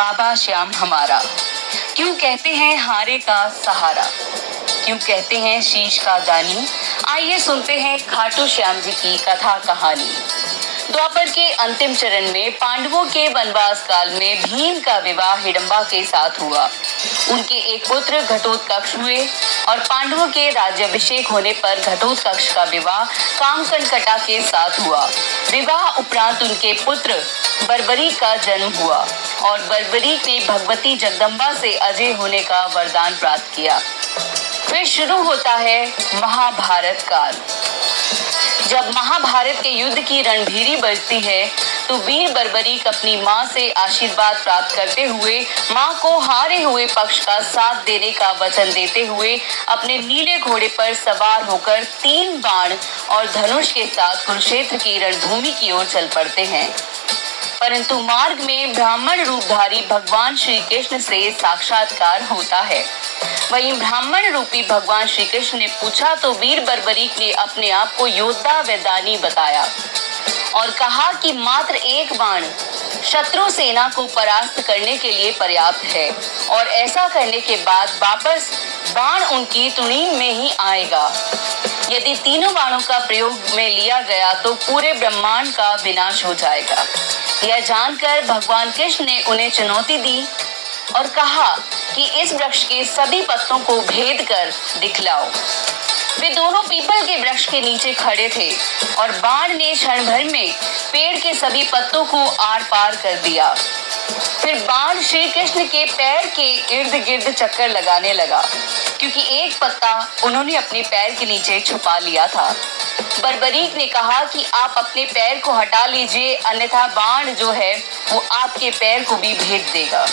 बाबा श्याम हमारा, क्यों कहते हैं हारे का सहारा, क्यों कहते हैं शीश का दानी। आइए सुनते हैं खाटू श्याम जी की कथा कहानी। द्वापर के अंतिम चरण में पांडवों के वनवास काल में भीम का विवाह हिडंबा के साथ हुआ। उनके एक पुत्र घटोत्कच हुए और पांडवों के राज्याभिषेक होने पर घटोत्कच का विवाह कामकनकटा के साथ हुआ। विवाह उपरांत उनके पुत्र बर्बरीक का जन्म हुआ और बर्बरीक ने भगवती जगदम्बा से अजय होने का वरदान प्राप्त किया। फिर शुरू होता है महाभारत काल। जब महाभारत के युद्ध की रणभेरी बजती है तो वीर बर्बरीक अपनी मां से आशीर्वाद प्राप्त करते हुए मां को हारे हुए पक्ष का साथ देने का वचन देते हुए अपने नीले घोड़े पर सवार होकर 3 बाण और धनुष के साथ कुरुक्षेत्र की रणभूमि की ओर चल पड़ते हैं। परंतु मार्ग में ब्राह्मण रूपधारी भगवान श्री कृष्ण से साक्षात्कार होता है। वहीं ब्राह्मण रूपी भगवान श्री कृष्ण ने पूछा तो वीर बर्बरीक ने अपने आप को योद्धा व दानी बताया और कहा कि मात्र एक बाण शत्रु सेना को परास्त करने के लिए पर्याप्त है और ऐसा करने के बाद वापस बाण उनकी तुणीन में ही आएगा। यदि तीनों बाणों का प्रयोग में लिया गया तो पूरे ब्रह्मांड का विनाश हो जाएगा। यह जानकर भगवान कृष्ण ने उन्हें चुनौती दी और कहा कि इस वृक्ष के सभी पत्तों को भेद कर दिखलाओ। वे दोनों पीपल के वृक्ष के नीचे खड़े थे और बाण ने क्षण भर में पेड़ के सभी पत्तों को आर पार कर दिया। फिर बाण श्री कृष्ण के पैर के इर्द गिर्द चक्कर लगाने लगा, क्योंकि एक पत्ता उन्होंने अपने पैर के नीचे छुपा लिया था। बर्बरीक ने कहा कि आप अपने पैर को हटा लीजिए, अन्यथा बाण जो है वो आपके पैर को भी भेद देगा।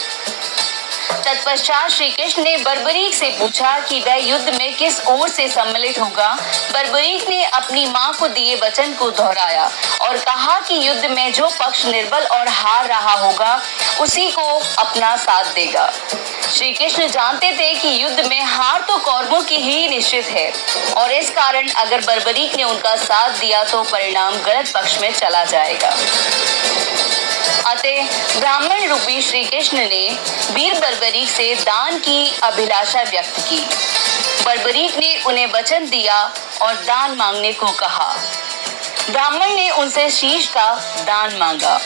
तत्पश्चात श्री कृष्ण ने बर्बरीक से पूछा कि वह युद्ध में किस ओर से सम्मिलित होगा। बर्बरीक ने अपनी मां को दिए वचन को दोहराया और कहा कि युद्ध में जो पक्ष निर्बल और हार रहा होगा उसी को अपना साथ देगा। श्री कृष्ण जानते थे कि युद्ध में हार तो कौरवों की ही निश्चित है और इस कारण अगर बर्बरीक ने उनका साथ दिया तो परिणाम गलत पक्ष में चला जाएगा। अतः ब्राह्मण रूपी श्री कृष्ण ने वीर बर्बरीक से दान की अभिलाषा व्यक्त की। बर्बरीक ने उन्हें वचन दिया और दान मांगने को कहा। ब्राह्मण ने उनसे शीश का दान मांगा।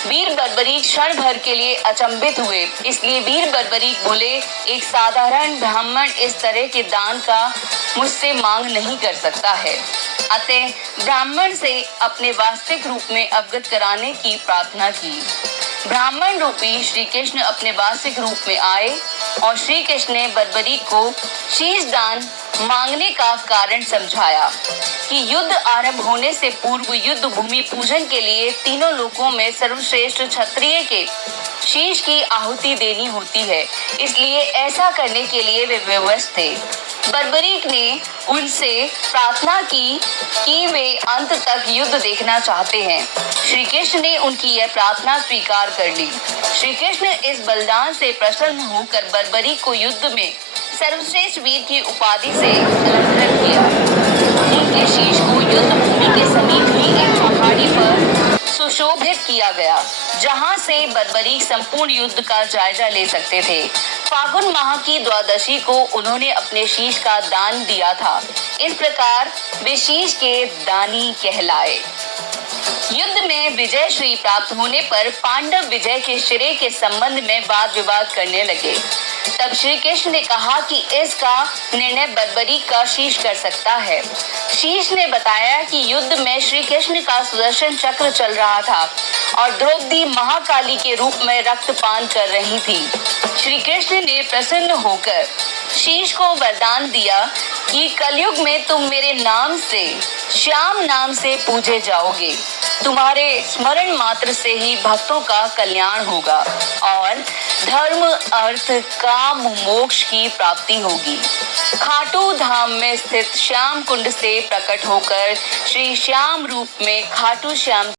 वीर बर्बरीक क्षण भर के लिए अचंभित हुए, इसलिए वीर बर्बरीक बोले, एक साधारण ब्राह्मण इस तरह के दान का मुझसे मांग नहीं कर सकता है। अतः ब्राह्मण से अपने वास्तविक रूप में अवगत कराने की प्रार्थना की। ब्राह्मण रूपी श्री कृष्ण अपने वास्तविक रूप में आए और श्री कृष्ण ने बर्बरीक को शीश दान मांगने का कारण समझाया कि युद्ध आरंभ होने से पूर्व युद्ध भूमि पूजन के लिए तीनों लोकों में सर्वश्रेष्ठ क्षत्रिय के शीश की आहुति देनी होती है, इसलिए ऐसा करने के लिए वे विवश थे। बर्बरीक ने उनसे प्रार्थना की कि वे अंत तक युद्ध देखना चाहते हैं। श्री कृष्ण ने उनकी यह प्रार्थना स्वीकार कर ली। श्री कृष्ण इस बलिदान से प्रसन्न होकर बर्बरीक को युद्ध में सर्वश्रेष्ठ वीर की उपाधि से अलंकृत किया। उनके शीश को युद्ध भूमि के समीप ही एक पहाड़ी पर सुशोभित किया गया, जहां से बर्बरीक संपूर्ण युद्ध का जायजा ले सकते थे। फागुन माह की द्वादशी को उन्होंने अपने शीश का दान दिया था। इस प्रकार वे शीश के दानी कहलाए। युद्ध में विजय श्री प्राप्त होने पर पांडव विजय के श्रेय के संबंध में वाद विवाद करने लगे। तब श्री कृष्ण ने कहा कि इसका निर्णय बर्बरीक का शीश कर सकता है। शीश ने बताया कि युद्ध में श्री कृष्ण का सुदर्शन चक्र चल रहा था और द्रौपदी महाकाली के रूप में रक्तपान कर रही थी। श्री कृष्ण ने प्रसन्न होकर शीश को वरदान दिया कि कलयुग में तुम मेरे नाम से, श्याम नाम से पूजे जाओगे। तुम्हारे स्मरण मात्र से ही भक्तों का कल्याण होगा और धर्म, अर्थ, काम, मोक्ष की प्राप्ति होगी। खाटू धाम में स्थित श्याम कुंड से प्रकट होकर श्री श्याम रूप में खाटू श्याम